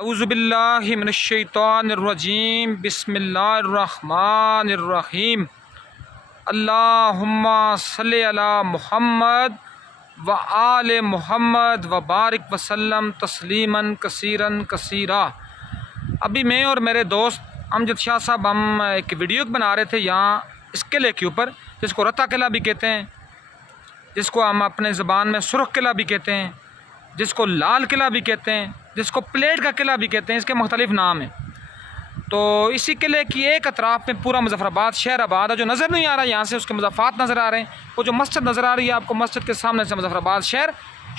اعوذ باللہ من الشیطان الرجیم، بسم اللہ الرحمن الرحیم۔ اللہم صلی علی محمد و آل محمد و بارک وسلم تسلیما کثیرا کثیرا۔ ابھی میں اور میرے دوست امجد شاہ صاحب ہم ایک ویڈیو بنا رہے تھے یہاں اس قلعے کے اوپر، جس کو رتا قلعہ بھی کہتے ہیں، جس کو ہم اپنے زبان میں سرخ قلعہ بھی کہتے ہیں، جس کو لال قلعہ بھی کہتے ہیں، جس کو پلیٹ کا قلعہ بھی کہتے ہیں، اس کے مختلف نام ہیں۔ تو اسی قلعے کی ایک اطراف میں پورا مظفر آباد شہر آباد ہے، جو نظر نہیں آ رہا ہے یہاں سے، اس کے مضافات نظر آ رہے ہیں۔ وہ جو مسجد نظر آ رہی ہے آپ کو، مسجد کے سامنے سے مظفر آباد شہر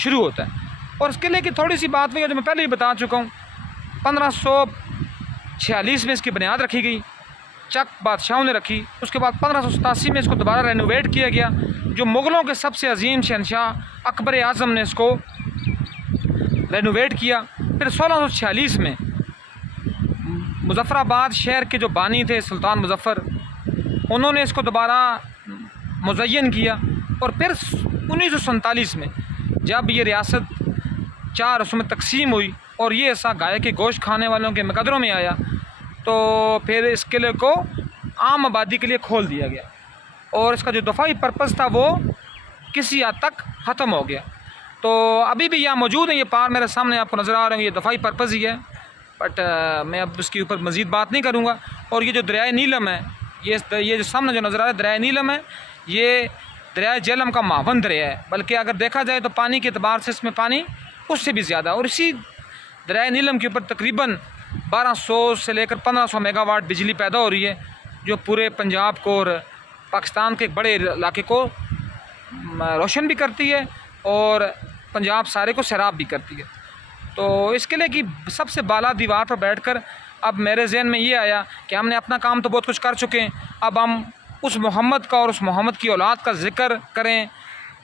شروع ہوتا ہے۔ اور اس قلعے کی تھوڑی سی بات ہوئی ہے جو میں پہلے ہی بتا چکا ہوں۔ 1546 میں اس کی بنیاد رکھی گئی، چک بادشاہوں نے رکھی۔ اس کے بعد 1587 میں اس کو دوبارہ رینوویٹ کیا گیا، جو مغلوں کے سب سے عظیم شہنشاہ اکبر اعظم نے اس کو رینوویٹ کیا۔ پھر 1646 میں مظفر آباد شہر کے جو بانی تھے سلطان مظفر، انہوں نے اس کو دوبارہ مزین کیا۔ اور پھر 1947 میں جب یہ ریاست 4 حصوں میں تقسیم ہوئی اور یہ حصہ گائے کے گوشت کھانے والوں کے مقدروں میں آیا، تو پھر اس قلعے کو عام آبادی کے لیے کھول دیا گیا، اور اس کا جو دفاعی پرپس تھا وہ کسی حد تک ختم ہو گیا۔ تو ابھی بھی یہاں موجود ہیں، یہ پار میرے سامنے آپ کو نظر آ رہے ہیں، یہ دفاعی پرپز ہی ہے، بٹ میں اب اس کے اوپر مزید بات نہیں کروں گا۔ اور یہ جو دریائے نیلم ہے، یہ جو سامنے جو نظر آ رہا ہے دریائے نیلم ہے، یہ دریائے جہلم کا معاون دریا ہے، بلکہ اگر دیکھا جائے تو پانی کے اعتبار سے اس میں پانی اس سے بھی زیادہ ہے۔ اور اسی دریائے نیلم کے اوپر تقریباً 1200 سے لے کر 1500 میگا واٹ بجلی پیدا ہو رہی ہے، جو پورے پنجاب کو اور پاکستان کے ایک بڑے علاقے کو روشن بھی کرتی ہے اور پنجاب سارے کو سیراب بھی کرتی ہے۔ تو اس قلعے کی سب سے بالا دیوار پر بیٹھ کر اب میرے ذہن میں یہ آیا کہ ہم نے اپنا کام تو بہت کچھ کر چکے ہیں، اب ہم اس محمد کا اور اس محمد کی اولاد کا ذکر کریں،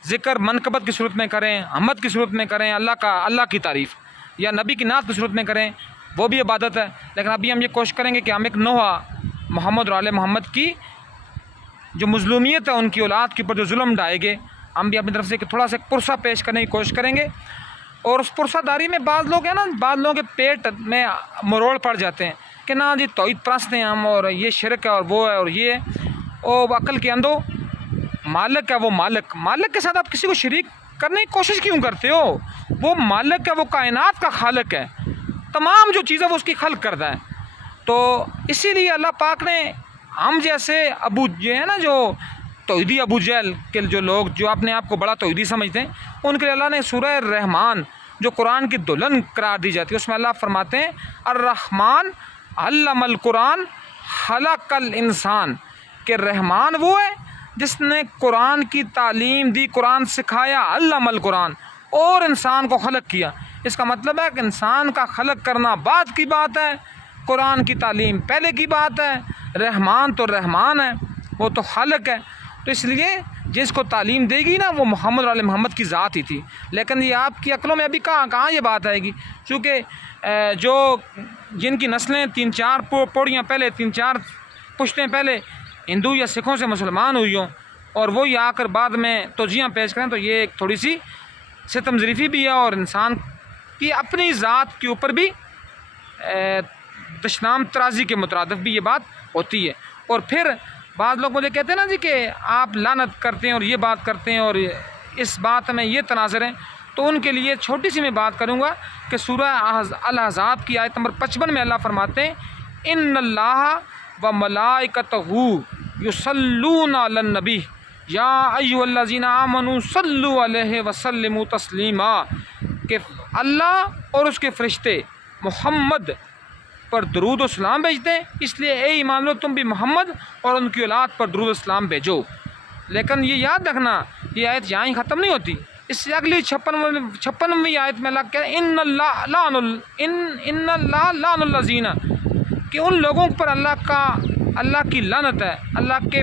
ذکر منقبت کی صورت میں کریں، حمد کی صورت میں کریں، اللہ کی تعریف یا نبی کی نعت کی صورت میں کریں، وہ بھی عبادت ہے۔ لیکن ابھی ہم یہ کوشش کریں گے کہ ہم ایک نوحہ محمد اور آل محمد کی جو مظلومیت ہے ان کی اولاد کے اوپر جو ظلم ڈھائے گے، ہم بھی اپنی طرف سے تھوڑا سا پرسہ پیش کرنے کی کوشش کریں گے۔ اور اس پرسہ داری میں بعض لوگ ہیں نا، بعض لوگوں کے پیٹ میں مروڑ پڑ جاتے ہیں کہ نا جی توحید پرست ہیں ہم، اور یہ شرک ہے اور وہ ہے اور یہ ہے، اور عقل کے اندھو مالک ہے، وہ مالک کے ساتھ آپ کسی کو شریک کرنے کی کوشش کیوں کرتے ہو؟ وہ مالک ہے، وہ کائنات کا خالق ہے، تمام جو چیزیں وہ اس کی خلق کرتا ہے۔ تو اسی لیے اللہ پاک نے ہم جیسے ابو جو ہے نا، جو توحیدی ابو جہل کے جو لوگ جو اپنے آپ کو بڑا توحیدی سمجھتے ہیں، ان کے لیے اللہ نے سورہ الرحمن جو قرآن کی دلہن قرار دی جاتی ہے، اس میں اللہ فرماتے ہیں الرحمن علم القرآن خلق الانسان، کہ رحمان وہ ہے جس نے قرآن کی تعلیم دی، قرآن سکھایا، علم القرآن، اور انسان کو خلق کیا۔ اس کا مطلب ہے کہ انسان کا خلق کرنا بعد کی بات ہے، قرآن کی تعلیم پہلے کی بات ہے۔ رحمان تو رحمان ہے، وہ تو خالق ہے، تو اس لیے جس کو تعلیم دے گی نا وہ محمد اور آل محمد کی ذات ہی تھی۔ لیکن یہ آپ کی عقلوں میں ابھی کہاں یہ بات آئے گی، چونکہ جو جن کی نسلیں 3-4 پوڑیاں پہلے، 3-4 پشتیں پہلے ہندو یا سکھوں سے مسلمان ہوئی ہوں، اور وہی آ کر بعد میں توجیہاں پیش کریں، تو یہ ایک تھوڑی سی ستم ظریفی بھی ہے، اور انسان کی اپنی ذات کے اوپر بھی دشنام ترازی کے مترادف بھی یہ بات ہوتی ہے۔ اور پھر بعض لوگ مجھے کہتے ہیں نا جی کہ آپ لعنت کرتے ہیں اور یہ بات کرتے ہیں اور اس بات میں یہ تناظر ہیں، تو ان کے لیے چھوٹی سی میں بات کروں گا کہ سورہ الاحزاب کی آیت نمبر 55 میں اللہ فرماتے ہیں ان اللہ و ملائکتہ یصلون علی النبی یا ایھا الذین آمنوا صلوا علیہ وسلموا تسلیما، کہ اللہ اور اس کے فرشتے محمد پر درود و سلام بھیجتے ہیں، اس لیے اے ایمان لو تم بھی محمد اور ان کی اولاد پر درود و سلام بھیجو۔ لیکن یہ یاد رکھنا یہ آیت یہاں ہی ختم نہیں ہوتی، اس سے اگلی 56ویں آیت میں اللہ کہتے ہیں ان اللہ لعن الذین، کہ ان لوگوں پر اللہ کی لعنت ہے، اللہ کے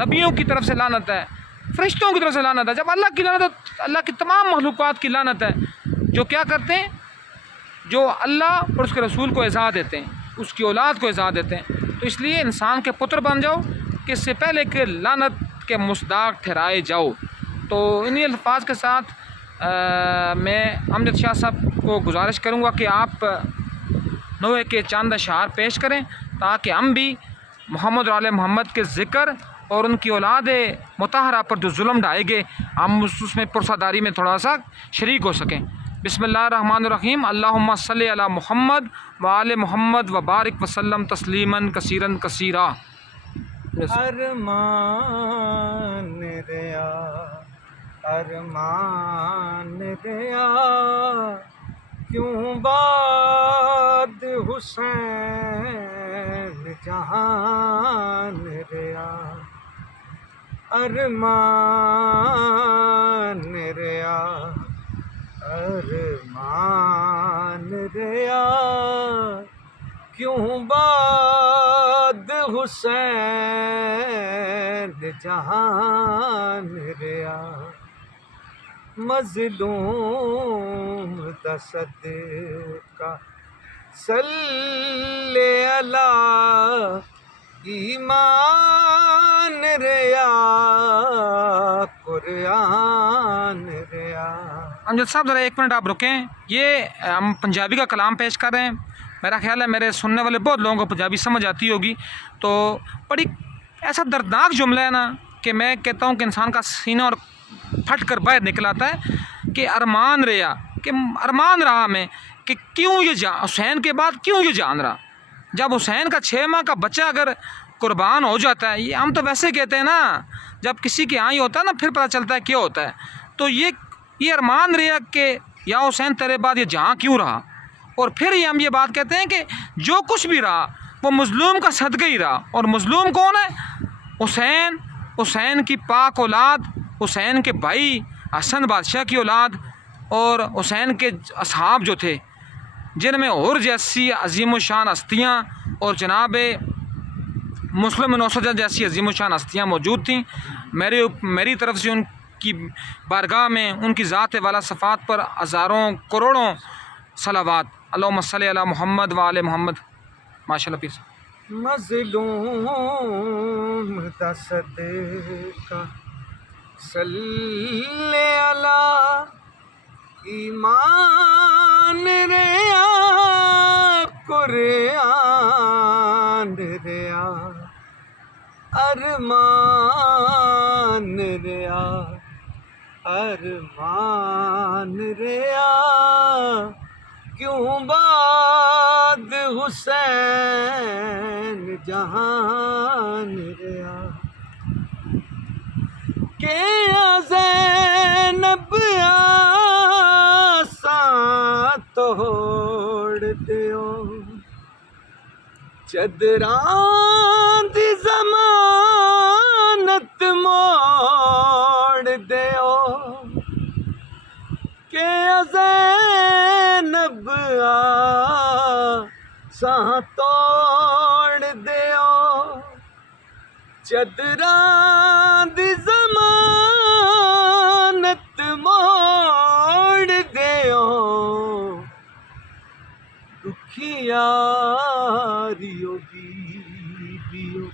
نبیوں کی طرف سے لعنت ہے، فرشتوں کی طرف سے لعنت ہے۔ جب اللہ کی لعنت ہے، اللہ کی تمام مخلوقات کی لعنت ہے، جو کیا کرتے ہیں، جو اللہ اور اس کے رسول کو اعزاز دیتے ہیں، اس کی اولاد کو اعزاز دیتے ہیں۔ تو اس لیے انسان کے پتر بن جاؤ کہ اس سے پہلے کہ لعنت کے مصداق ٹھہرائے جاؤ۔ تو انہی الفاظ کے ساتھ میں امجد شاہ صاحب کو گزارش کروں گا کہ آپ نوے کے چاند اشعار پیش کریں تاکہ ہم بھی محمد اور آل محمد کے ذکر اور ان کی اولاد مطہرہ پر جو ظلم ڈھائے گے ہم اس میں پرساداری میں تھوڑا سا شریک ہو سکیں۔ بسم اللہ الرحمن الرحیم، اللہم صلی علی محمد و آل محمد و بارک وسلم تسلیما کثیرا کثیرا۔ ارمان ریا ارمان ریا کیوں باد حسین جہان ریا، ارمان ریا ارمان ریا کیوں باد حسین جہان ریا، مظلوم دا صدقہ صلی علی ایمان ریا قرآن ریا۔ امجد صاحب ذرا ایک منٹ آپ رکیں، یہ ہم پنجابی کا کلام پیش کر رہے ہیں، میرا خیال ہے میرے سننے والے بہت لوگوں کو پنجابی سمجھ آتی ہوگی، تو بڑی ایسا دردناک جملہ ہے نا کہ میں کہتا ہوں کہ انسان کا سینہ اور پھٹ کر باہر نکل آتا ہے کہ ارمان ریا، کہ ارمان رہا میں کہ کیوں یہ حسین کے بعد کیوں یہ جان رہا، جب حسین کا 6 ماہ کا بچہ اگر قربان ہو جاتا ہے، یہ ہم تو ویسے کہتے ہیں نا جب کسی کے یہاں ہی ہوتا ہے نا پھر پتہ چلتا ہے کیا ہوتا ہے، تو یہ ارمان ریا کہ یا حسین تیرے بعد یہ جہاں کیوں رہا، اور پھر یہ ہم یہ بات کہتے ہیں کہ جو کچھ بھی رہا وہ مظلوم کا صدقہ ہی رہا، اور مظلوم کون ہے؟ حسین، حسین کی پاک اولاد، حسین کے بھائی حسن بادشاہ کی اولاد، اور حسین کے اصحاب جو تھے جن میں اور جیسی عظیم الشان ہستیاں اور جناب مسلم بن اسد جیسی عظیم الشان ہستیاں موجود تھیں، میری طرف سے ان کی بارگاہ میں ان کی ذات والا صفات پر ہزاروں کروڑوں صلوات۔ اللہم صلی علی محمد و آل محمد۔ ماشاء اللہ پیر صاحب۔ مظلوم دا صدقہ صلی علی ایمان ریا قرآن ریا، ارمان ریا ارمان ریا کیوں باد حسین جہان ریا، کہ زینب آساں توڑ دیو، چدراں دی ضمانت موڑ دیو، کہ زینب آساں توڑ دیو، چدراں دی ضمانت موڑ دیو، دکھیاریو بیبیو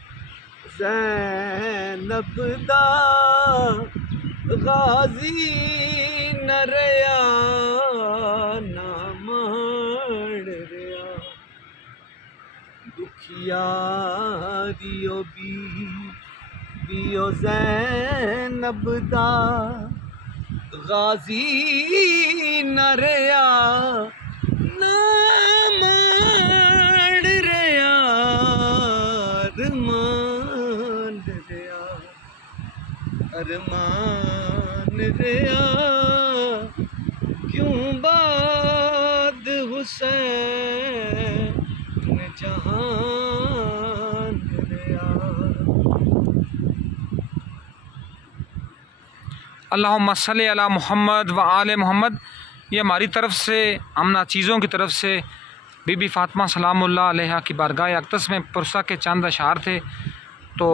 زینب دا غازی نہ ریا نہ مڑ ریا، دکھیاریو بیبیو زینب دا غازی نہ ریا نہ مڑ ریا، ارمان ریا ارمان ریا کیوں باد حسین جہان ریا۔ اللہم صلی علی محمد و آل محمد۔ یہ ہماری طرف سے ہم ناچیزوں کی طرف سے بی بی فاطمہ سلام اللہ علیہا کی بارگاہ اقدس میں پرسہ کے چند اشعار تھے، تو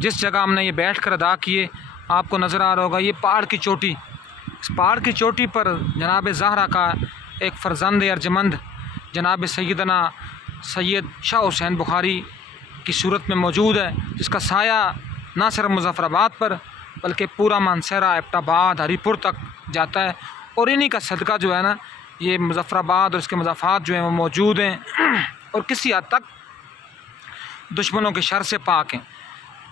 جس جگہ ہم نے یہ بیٹھ کر ادا کیے آپ کو نظر آ رہا ہوگا، یہ پہاڑ کی چوٹی، اس پہاڑ کی چوٹی پر جناب زہرا کا ایک فرزند ارجمند جناب سیدنا سید شاہ حسین بخاری کی صورت میں موجود ہے، جس کا سایہ نہ صرف مظفر آباد پر بلکہ پورا مانسہرہ، ایبٹ آباد، ہری پور تک جاتا ہے، اور انہی کا صدقہ جو ہے نا یہ مظفر آباد اور اس کے مضافات جو ہیں وہ موجود ہیں اور کسی حد تک دشمنوں کے شر سے پاک ہیں۔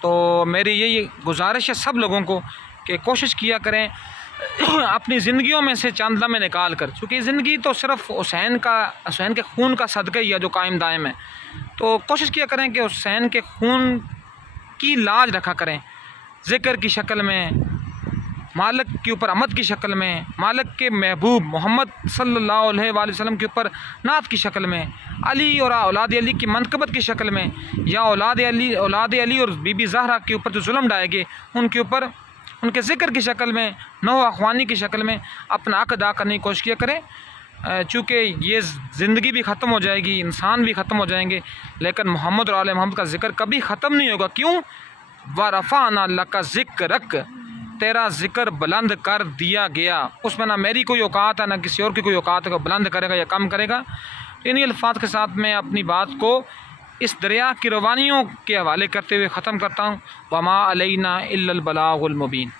تو میری یہی گزارش ہے سب لوگوں کو کہ کوشش کیا کریں اپنی زندگیوں میں سے چند لمحے نکال کر، چونکہ زندگی تو صرف حسین کے خون کا صدقہ ہی ہے جو قائم دائم ہے، تو کوشش کیا کریں کہ حسین کے خون کی لاج رکھا کریں، ذکر کی شکل میں، مالک کے اوپر حمد کی شکل میں، مالک کے محبوب محمد صلی اللہ علیہ وآلہ وسلم کے اوپر نعت کی شکل میں، علی اور اولاد علی کی منقبت کی شکل میں، یا اولاد علی اور بی بی زہرا کے اوپر جو ظلم ڈھائے گئے ان کے اوپر ان کے ذکر کی شکل میں، نوح اخوانی کی شکل میں اپنا حق ادا کرنے کی کوشش کیا کریں، چونکہ یہ زندگی بھی ختم ہو جائے گی، انسان بھی ختم ہو جائیں گے، لیکن محمد اور آل محمد کا ذکر کبھی ختم نہیں ہوگا۔ کیوں؟ وَرَفَعْنَا لَكَ ذِكْرَكَ، تیرا ذکر بلند کر دیا گیا، اس میں نہ میری کوئی اوقات ہے نہ کسی اور کی کوئی اوقات ہے کہ بلند کرے گا یا کم کرے گا۔ انہی الفاظ کے ساتھ میں اپنی بات کو اس دریا کی روانیوں کے حوالے کرتے ہوئے ختم کرتا ہوں۔ وَمَا عَلَيْنَا إِلَّا الْبَلَاغُ الْمُبِينُ۔